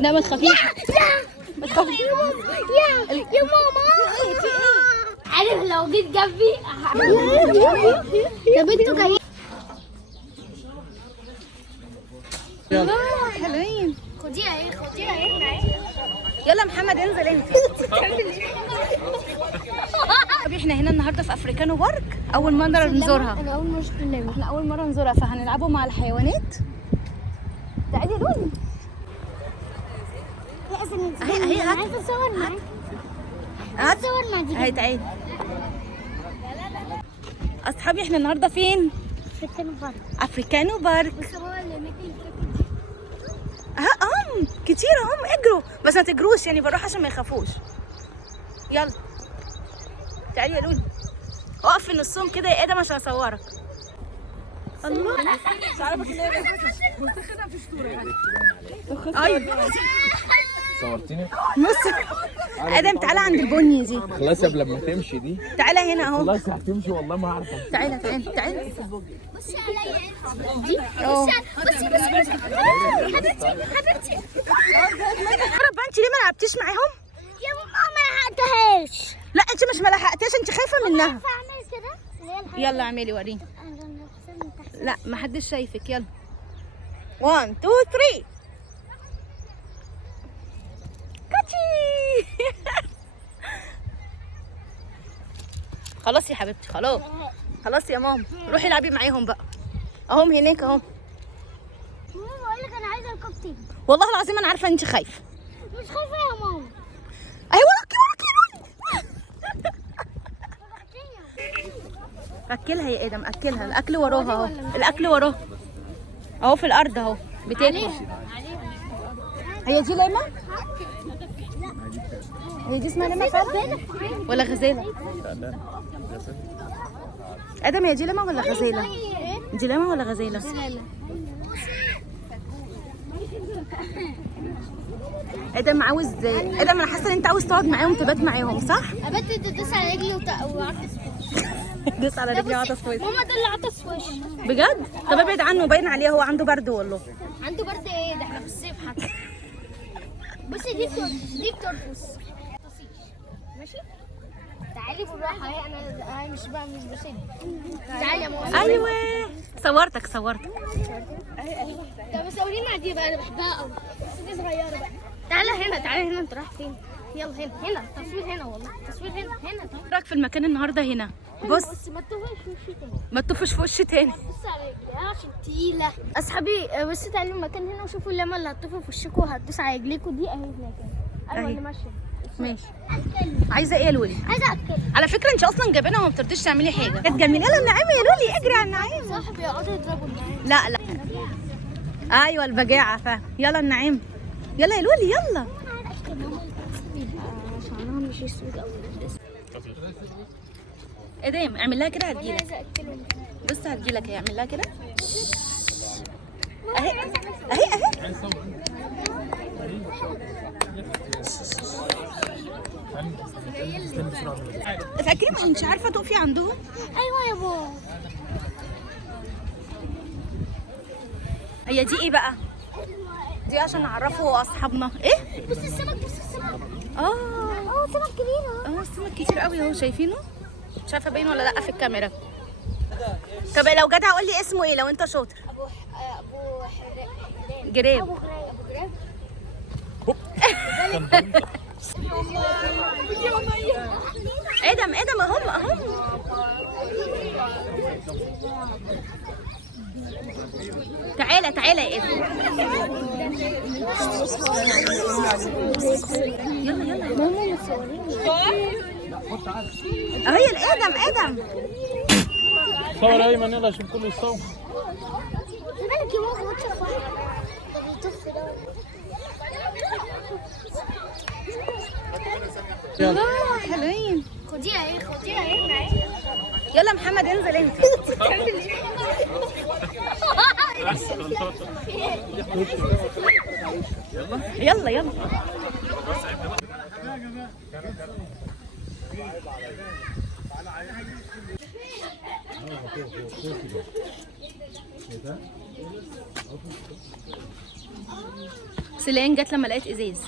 لا ما تخافيش. ما تخافيش يا ماما. عارف لو جيت جنبي طب انتوا جايين. الله حلوين. خديها اهي خديها اهي. يلا محمد انزل انت. احنا هنا النهارده في افريكانو بارك، اول مره نزورها. انا اول مره اشوف اللعبه. احنا اول مره نزورها فهنلعبوا مع الحيوانات. تعالي يا لولي. اهي انا عايزه اصور معاك. اصور مع دي. اهي تعالي. اصحابي احنا النهارده فين؟ افريكانو بارك. بس هو اللي مدي كتير اهم. اجروا بس ما تجروش يعني، بروح عشان ما يخافوش. يلا تعالي يا لولي. اقف في نصهم كده يا ادم عشان اصورك. الله مش عارفه كده متاخدها في الصوره يعني. ايوه صورتيني؟ بص ادم تعالى عند البني دي. خلاص قبل ما تمشي دي. تعالى هنا اهو. خلاص هتمشي والله ما هعرف. تعالى. بصي عليا انت. دي اهو. بصي حبيبتي. عارفه انت ليه ما لعبتيش معاهم؟ يا ماما ما لحقتهاش. لا انت مش ما لحقتيش، انت خايفه منها. اعمل كده يلا اعملي وريني. لا ما حدش شايفك. يلا 1 2 3 كاتشي. خلاص يا حبيبتي خلاص يا ماما روحي العبي معاهم بقى. اهم هناك اهم. ماما بقول لك انا عايزه الكابتن. والله العظيم انا عارفه انت خايفه. مش خايفه يا ماما. اهي وراكي. اكلها يا ادم اكلها. الاكل وراها اهو. الاكل وراها اهو في الارض اهو بتاكل. هي دي ليمه؟ هي دي اسمها ليمه فعلا ولا غزاله؟ ادم هي دي ليمه ولا غزاله؟ دي ليمه ولا غزاله؟ ادم عاوز ادم انا حاسه ان انت عاوز تقعد معاهم تبات معاهم صح؟ ابات تدوس على رجلي وعطس. دوس على رجلي وعطس في وشي. ماما ده اللي عطس في وشي. بجد؟ طب ابعد عنه باين عليه هو عنده برد والله. عنده برد ايه؟ ده احنا في الصيف حتى. بصي دي بترفس. ماشي؟ تعالي بالراحه اهي. انا مش بسيب. تعالي يا ماما. ايوه صورتك. طب صورينا دي بقى، انا بحبها قوي بس دي صغيره بقى. تعالى هنا انت رايح فين؟ يلا هنا تصوير هنا والله تصوير هنا ايه رايك في المكان النهارده هنا؟ بص ما تطفش في وشي تاني. ما تطفش في وشي تاني. بص على رجلي عشان تقيله. اصحابي بصوا تعالوا المكان هنا وشوفوا اللمه اللي هتطفي في وشكم وهتدوس على رجليكم دي اهي هناك. ايوه اللي ماشيه. ماشي. عايزه ايه يا لولي؟ عايزه اكل. على فكره انت اصلا جايبينها وما بترضيش تعملي حاجه. تجملي لها النعيمه يا لولي. اجري على النعيم. صح بيقعدوا يضربوا النعيم. لا ايوه البجاعه فاهم. يلا النعيم يلا يا لولي يلا. شعرها مش اسود قوي. ادم اعمل لها كده هتجيلك. عايزه اكلهم. بص هتجيلك هي. اعمل لها كده اهي. فاكرين ما انتش عارفه تقفي عندهم. ايوه يا بابا. هي دي ايه بقى؟ دي عشان نعرفه اصحابنا ايه. بص السمك سمك كبير اهو. السمك كتير قوي اهو شايفينه. مش عارفه باين ولا لا في الكاميرا. طب لو جدع قول لي اسمه ايه لو انت شاطر. جراب. ابو جراب. ادم اهم. تعالى يا ادم. يلا ماما مصورين. اهي ادم. صور ايمن يلا عشان كله يصور. مالك يا ماما ما تشوفها. طب يطفي ده. الله حلوين. خديها اهي. يلا محمد انزل انت. يلا سليان جت لما لقيت ازاز.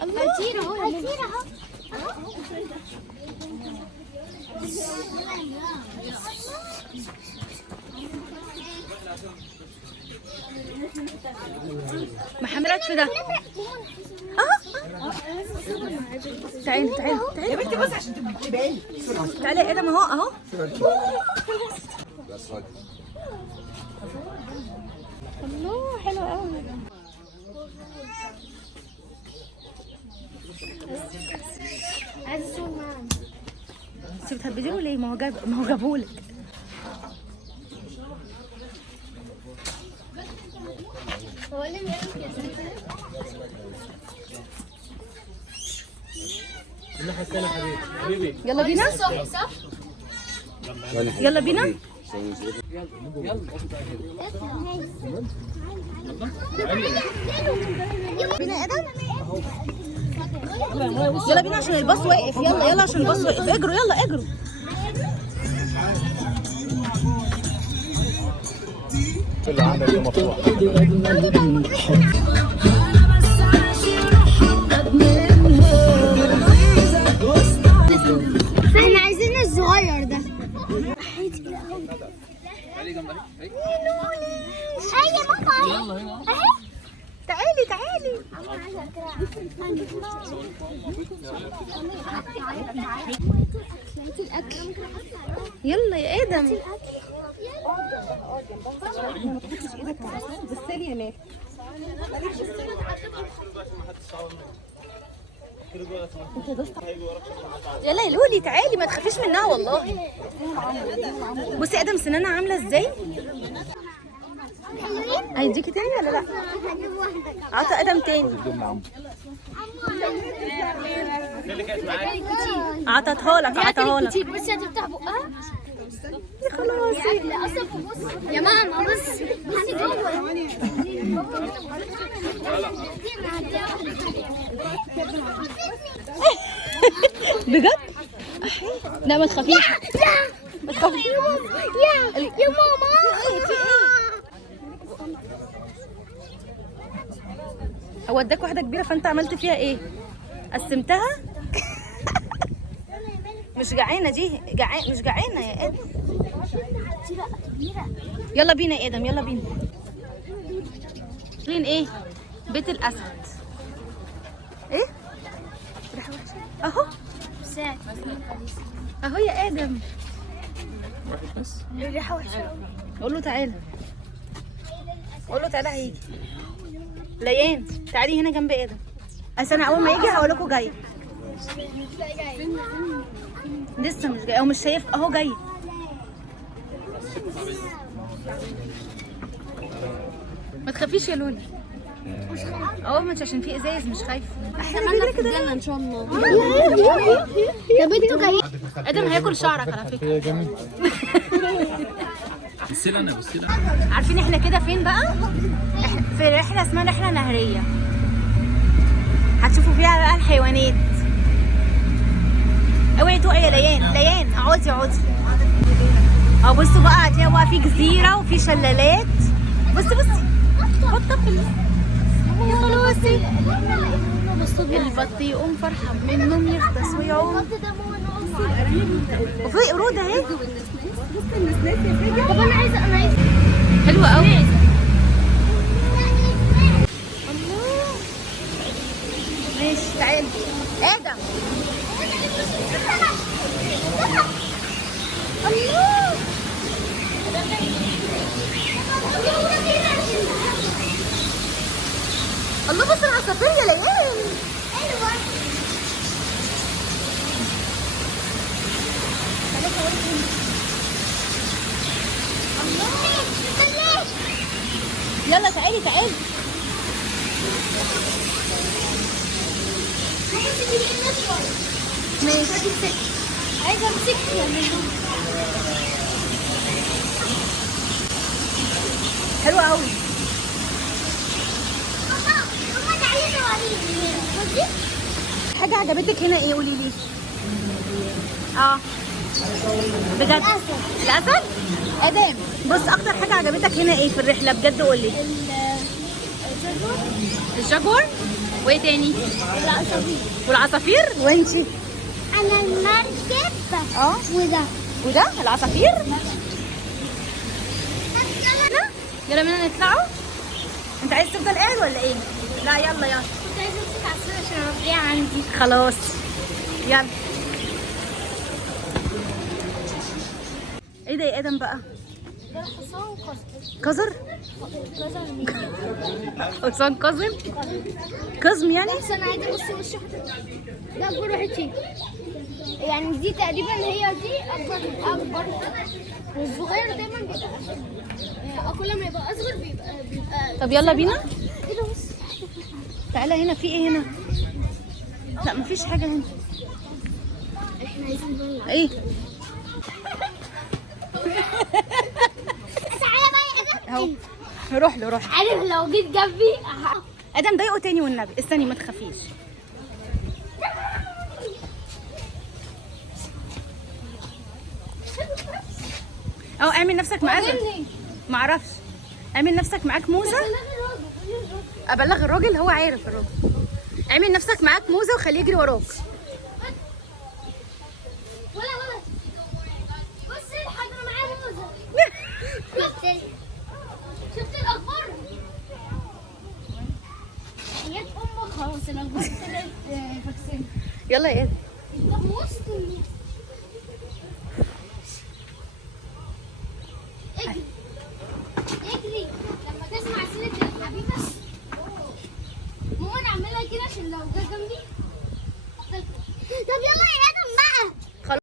هتطير اهو هتطير اهو. محمد في ده. تعالي تعالي تعالي يا بنتي بصي عشان تبقى تعالي يا ادم اهو اهو. الله حلو قوي. عايز اصور معاك. انت بتهبدي له ليه؟ ما هو جابهولك. هو اللي بيعمل كده. الناحية الثانية حبيبي. يلا بينا. صح صح. يلا بينا. بينا يا ادم. يلا بينا عشان الباص واقف. يلا يلا عشان الباص واقف. اجروا يلا اجروا. اللي عندك مفتوح. احنا عايزين الصغير ده. هاي يا ماما. اهي. تعالي تعالي. يلا يا ادم. بصلي يا ماك. يلا يا لولي تعالي ما تخافيش منها والله. بصي يا ادم سنانها عامله ازاي؟ هيديكي تاني ولا لا؟ عطى ادم تاني. عطتها لك عطاها لك. بصي هتفتح بقها. يا خلاص. لا اصلا بص يا ماما بص بصي جوه. بجد؟ لا ما تخافيش. ما تخافيش. يا ماما. هو اداك واحده كبيره فانت عملت فيها ايه؟ قسمتها؟ مش جعانه دي مش جعانه يا ادم. يلا بينا يا ادم يلا بينا. فين ايه؟ بيت الاسد. ايه؟ ريحه وحشه اهو. اهو يا ادم. الريحه وحشه. قول له تعالى. قول له تعالى هيجي. ليان تعالي هنا جنب ادم. اصل انا اول ما يجي هقول لكم جاي. لسه مش جاي او مش شايف اهو جاي. ما تخافيش يا لولي. اه مش عشان في ازاز مش خايفه. احنا مالنا في الجنه ان شاء الله. يا بنتو جاي. ادم هياكل شعرك على فكره. هي جميل. بصي انا بصي انا. عارفين احنا كده فين بقى؟ في رحله اسمها رحله نهريه. هتشوفوا فيها بقى الحيوانات. اوعي تقعي يا ليان. ليان اقعدي اقعدي. اه بصوا بقى هتلاقوا بقى في جزيره وفي شلالات. بصي بصي بطل. يا خلاصي البط يقوم فرحان من النوم يغطس ويعوم. وفي قرود اهي. طب انا عايزه حلوه قوي. ماشي تعالي ادم. الله بص العصافير يا ليان. يلا تعالي تعالي. ماشي. عايزه امسك حلوه قوي. حاجه عجبتك هنا ايه قولي لي؟ اه بجد الاسد. ادم بص، اكتر حاجه عجبتك هنا ايه في الرحله بجد؟ قول لي. الجاكور. وايه تاني؟ والعصافير. وانتي؟ انا المركب وده وده العصافير. يلا بينا نطلعوا. انت عايز تفضل قاعد ولا ايه؟ لا يلا يلا. كنت عايزه امسك عصايه عشان اربيها عندي. خلاص يلا. ايه ده يا ادم بقى؟ ده حصان كزر. كذا مين؟ حصان كظم. كظم يعني؟ حصان عادي. بصي وشه ده اكبر واحد فيه. يعني دي تقريبا هي دي اكبر والصغير دايما بيبقى كل ما يبقى اصغر بيبقى طب يلا بينا. ايه ده بص. تعالى هنا، في ايه هنا؟ لا مفيش حاجه هنا. احنا عايزين نلعب. ايه؟ تعالى بقى يا ادم. اهو روح له روح. عارف لو جيت جنبي ادم ضايقه تاني والنبي. استني ما تخافيش. اهو اعمل نفسك معاك. معرفش. اعمل نفسك معاك موزه. ابلغ الراجل، هو عارف الراجل. اعمل نفسك معاك موزه وخليه يجري وراك. ولا بصي الحاج انا معايا موزه. شفت الاخبار؟ حياة امك خلاص الاخبار طلعت فاكسين. يلا يا ادم.